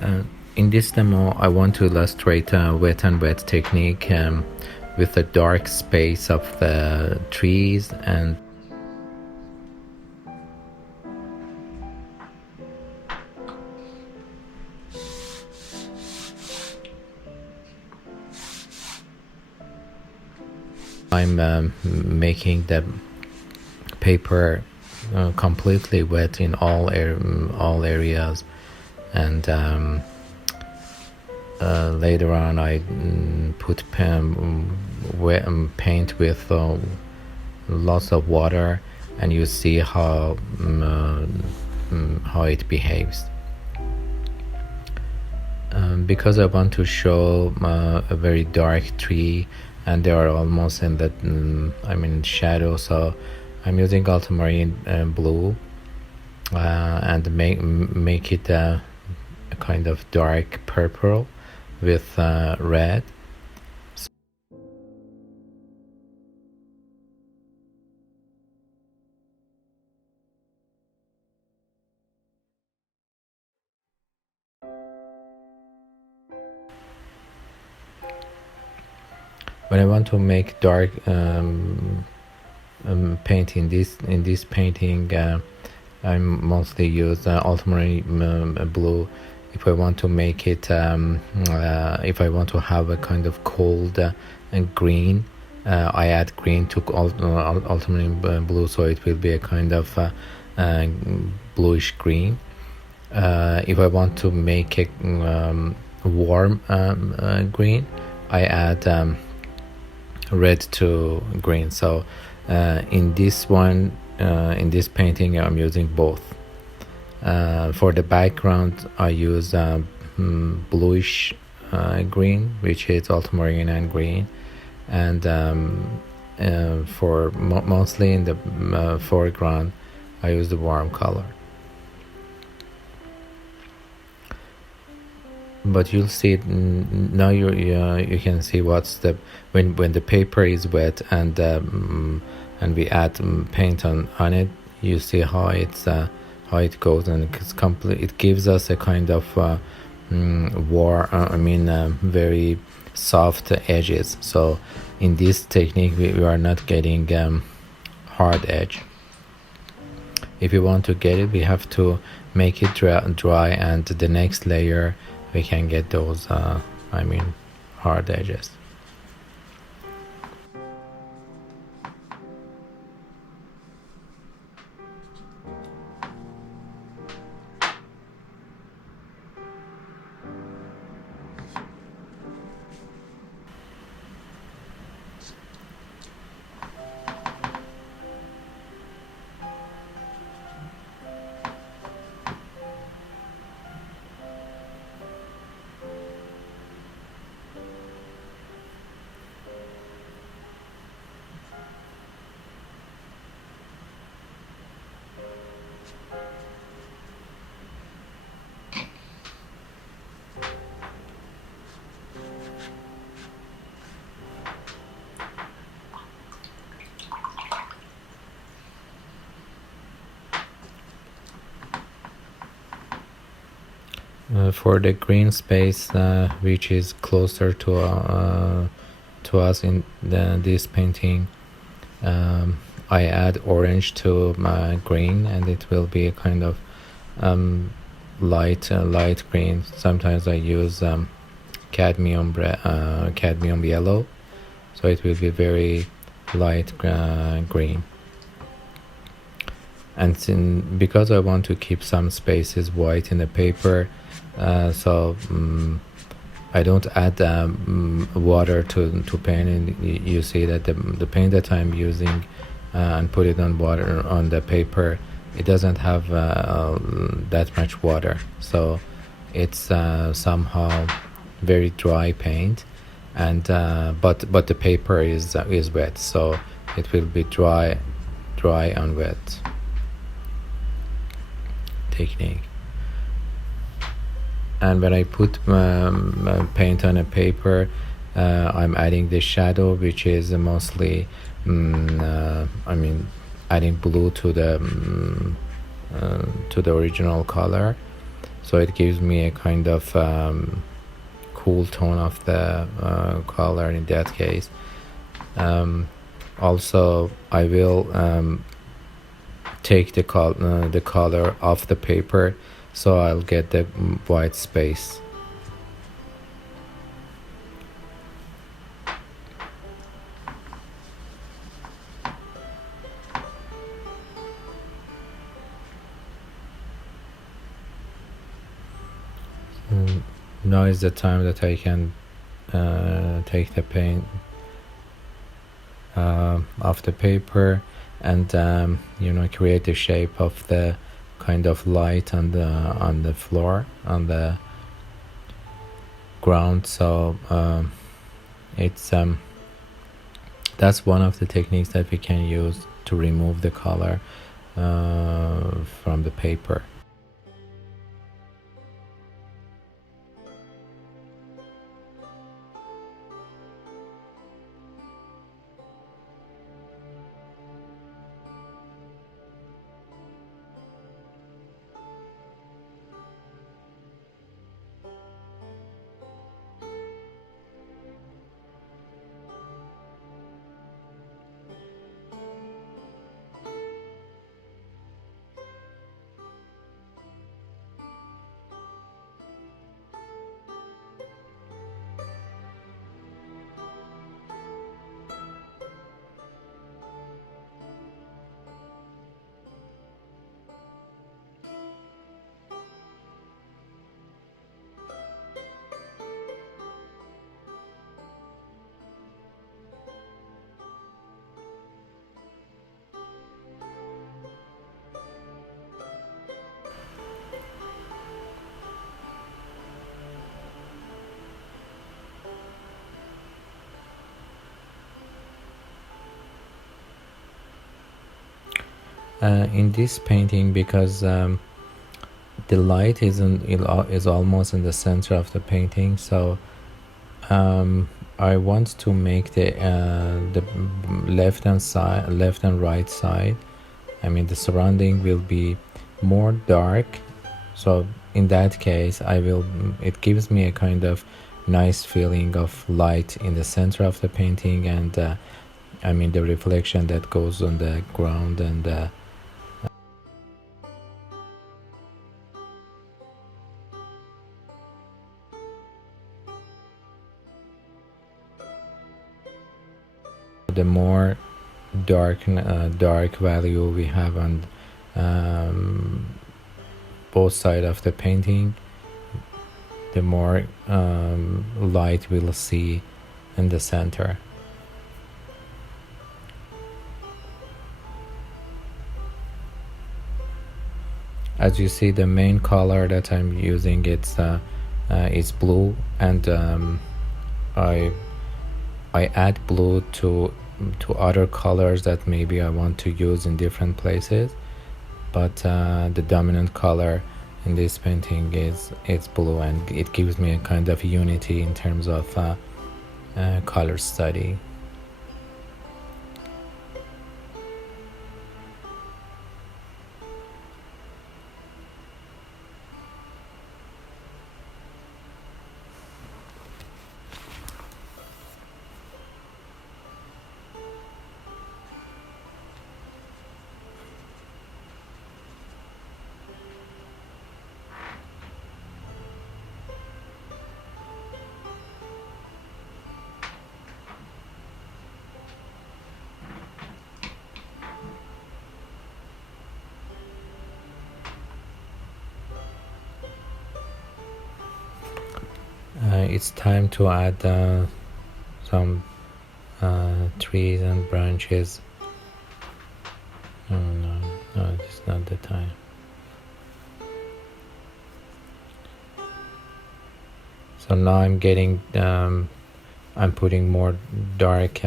Uh, in this demo, I want to illustrate a wet and wet technique with the dark space of the trees, and I'm making the paper completely wet in all areas, and later on I put paint with lots of water, and you see how it behaves. Because I want to show a very dark tree, and they are almost in the shadow, so I'm using ultramarine blue and make it a kind of dark purple with red. When I want to make dark paint in this painting, I mostly use ultramarine blue. If I want to make it, if I want to have a kind of cold and green, I add green to ultramarine blue, so it will be a kind of bluish green. If I want to make a warm green, I add red to green. So in this one, in this painting, I'm using both. For the background, I use bluish green, which is ultramarine and green, and for mostly in the foreground, I use the warm color. But you'll see now. You can see what's the when the paper is wet and we add paint on it. You see how it goes, and it's complete. It gives us a kind of very soft edges. So in this technique, we are not getting hard edge. If you want to get it, we have to make it dry, and the next layer we can get those hard edges. For the green space, which is closer to us in this painting, I add orange to my green, and it will be a kind of light green. Sometimes I use cadmium yellow, so it will be very light green. And because I want to keep some spaces white in the paper, so I don't add water to paint, and you see that the paint that I'm using and put it on water on the paper, it doesn't have that much water, so it's somehow very dry paint, and but the paper is wet, so it will be dry and wet technique. And when I put paint on a paper, I'm adding the shadow, which is mostly adding blue to the original color. so it gives me a kind of cool tone of the color in that case. Also I will take the color off the paper, so I'll get the white space. Now is the time that I can take the paint off the paper and create the shape of the kind of light on the floor, on the ground. So it's that's one of the techniques that we can use to remove the color from the paper. In this painting, because the light is almost in the center of the painting, so I want to make the left and right side, I mean the surrounding will be more dark. So in that case it gives me a kind of nice feeling of light in the center of the painting, and I mean the reflection that goes on the ground, and the more dark value we have on both sides of the painting, the more light we'll see in the center. As you see, the main color that I'm using is blue, and I add blue to other colors that maybe I want to use in different places, but the dominant color in this painting is blue, and it gives me a kind of unity in terms of color study. It's time to add some trees and branches. No, it's not the time. So now I'm getting I'm putting more dark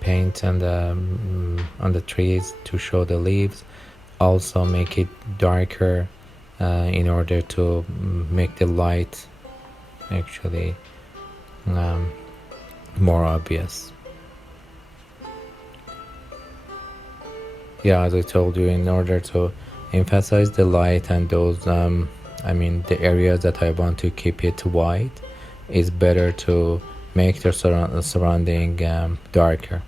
paint on the trees to show the leaves, also make it darker in order to make the light actually more obvious. Yeah, as I told you, in order to emphasize the light and those the areas that I want to keep it white, it's better to make the surrounding darker.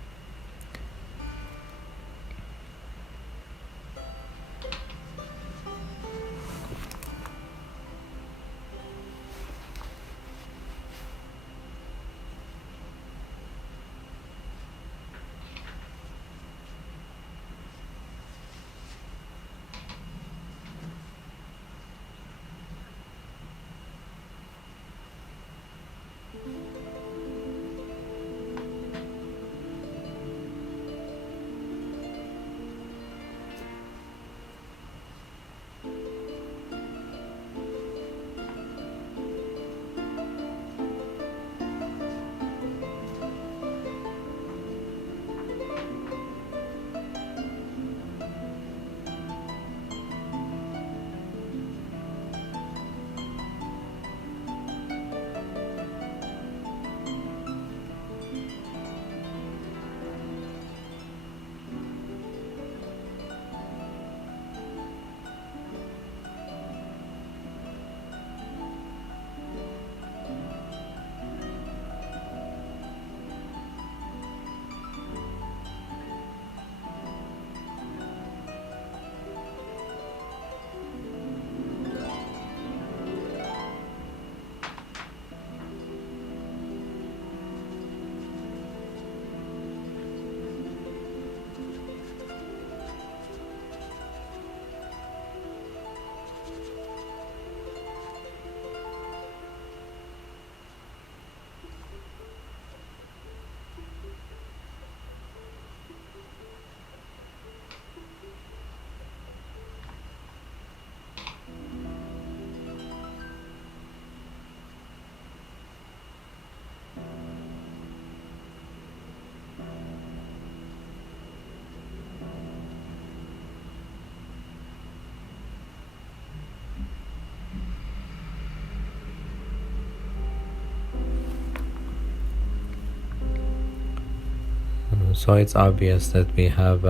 So it's obvious that we have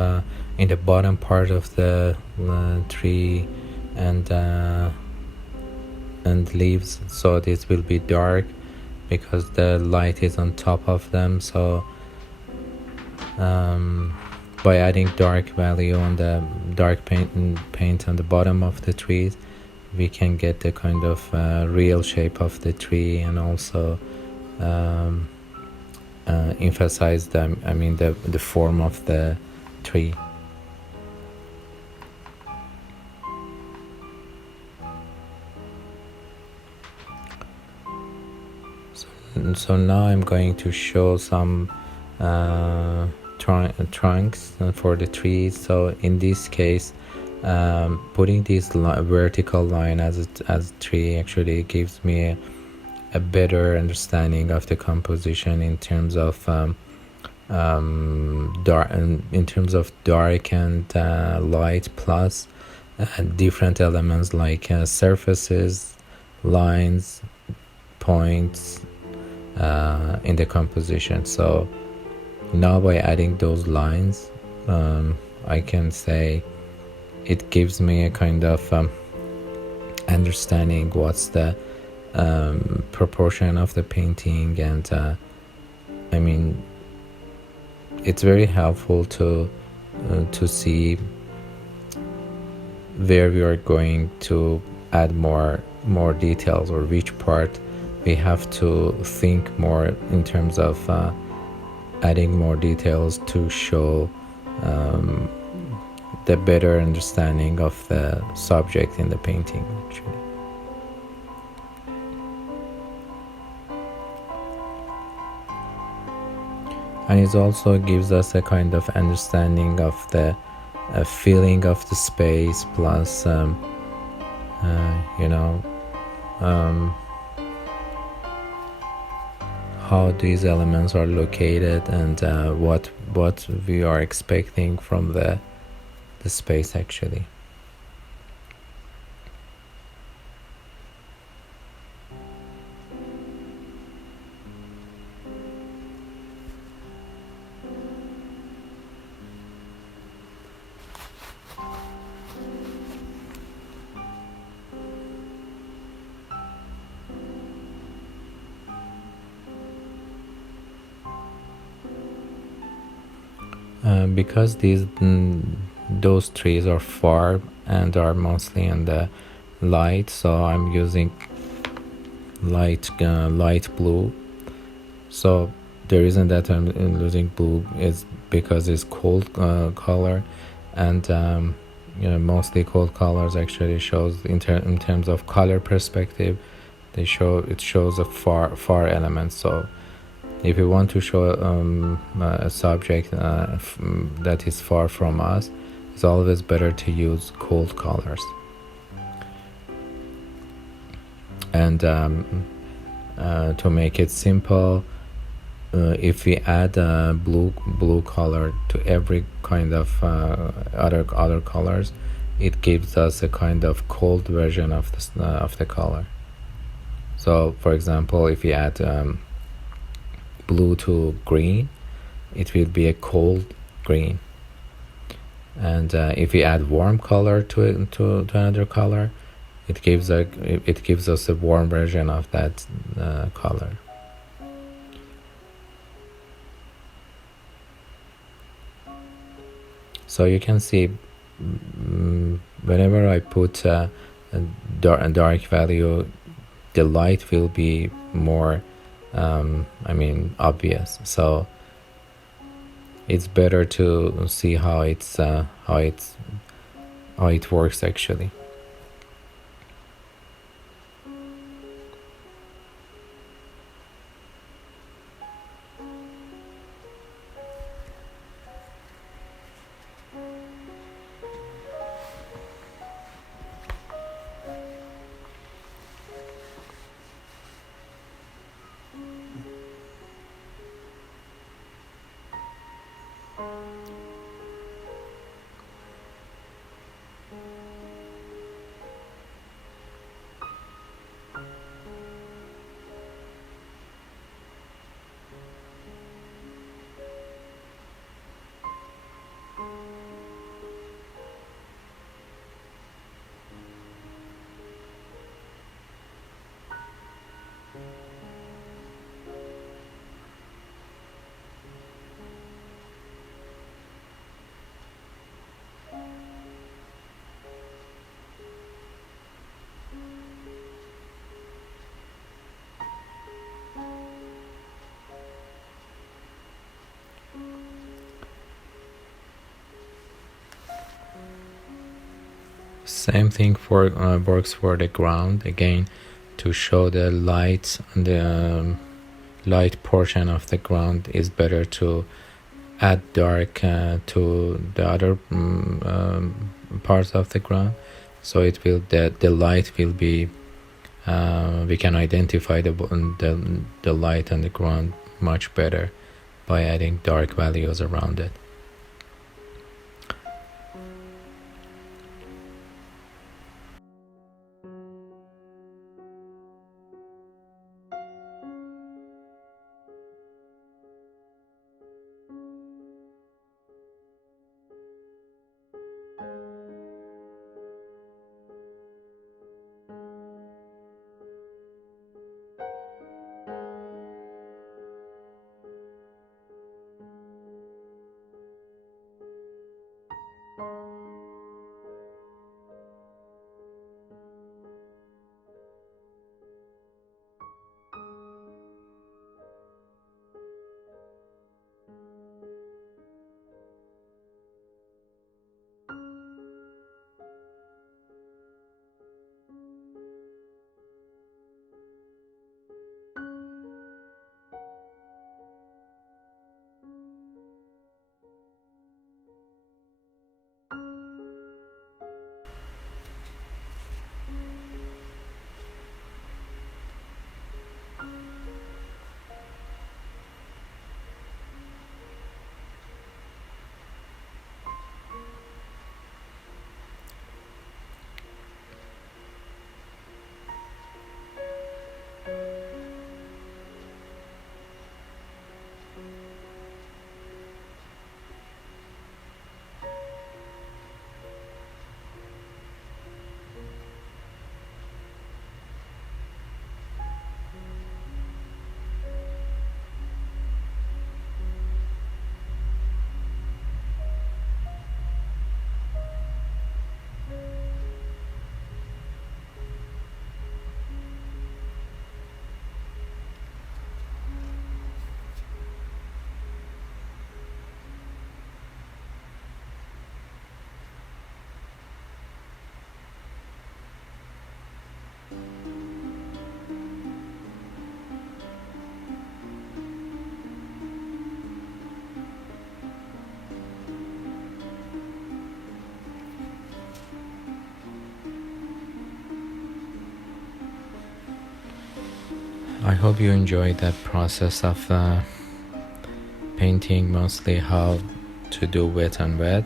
in the bottom part of the tree and leaves, so this will be dark because the light is on top of them. So by adding dark value on the dark paint on the bottom of the trees, we can get the kind of real shape of the tree, and also emphasize the form of the tree. So now I'm going to show some trunks for the trees. So in this case, putting this vertical line as a tree actually gives me a better understanding of the composition in terms of dark and light, plus different elements like surfaces, lines, points in the composition. So now by adding those lines, I can say it gives me a kind of understanding what's the proportion of the painting, and it's very helpful to see where we are going to add more details, or which part we have to think more in terms of adding more details to show the better understanding of the subject in the painting, actually. And it also gives us a kind of understanding of the feeling of the space, plus how these elements are located, and what we are expecting from the space, actually. because those trees are far and are mostly in the light, so I'm using light blue. So the reason that I'm using blue is because it's cold color, and mostly cold colors actually shows in terms of color perspective, it shows a far element. So if you want to show a subject that is far from us, it's always better to use cold colors. And to make it simple, if we add blue color to every kind of other colors, it gives us a kind of cold version of the color. So for example, if we add blue to green, it will be a cold green. And if we add warm color to another color, it gives us a warm version of that color. So you can see whenever I put a dark value, the light will be more obvious. So it's better to see how it works actually. Same thing for works for the ground. Again, to show the light, the light portion of the ground is better to add dark to the other parts of the ground, so it will the light will be we can identify the light on the ground much better by adding dark values around it. I hope you enjoyed that process of painting, mostly how to do wet and wet.